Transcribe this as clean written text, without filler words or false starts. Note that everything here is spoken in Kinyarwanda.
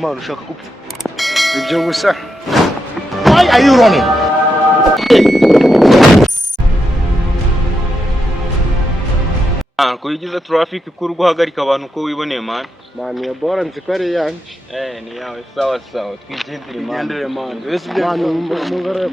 imana ushaka gupfa. Ibyo gusa. Why are you running? Kuyigiza traffic kuri guhagarika abantu uko wiboneye man. Man ya bora nziko ari yanjye. Ni yawe sawa sawa twigendere man. Man mugare.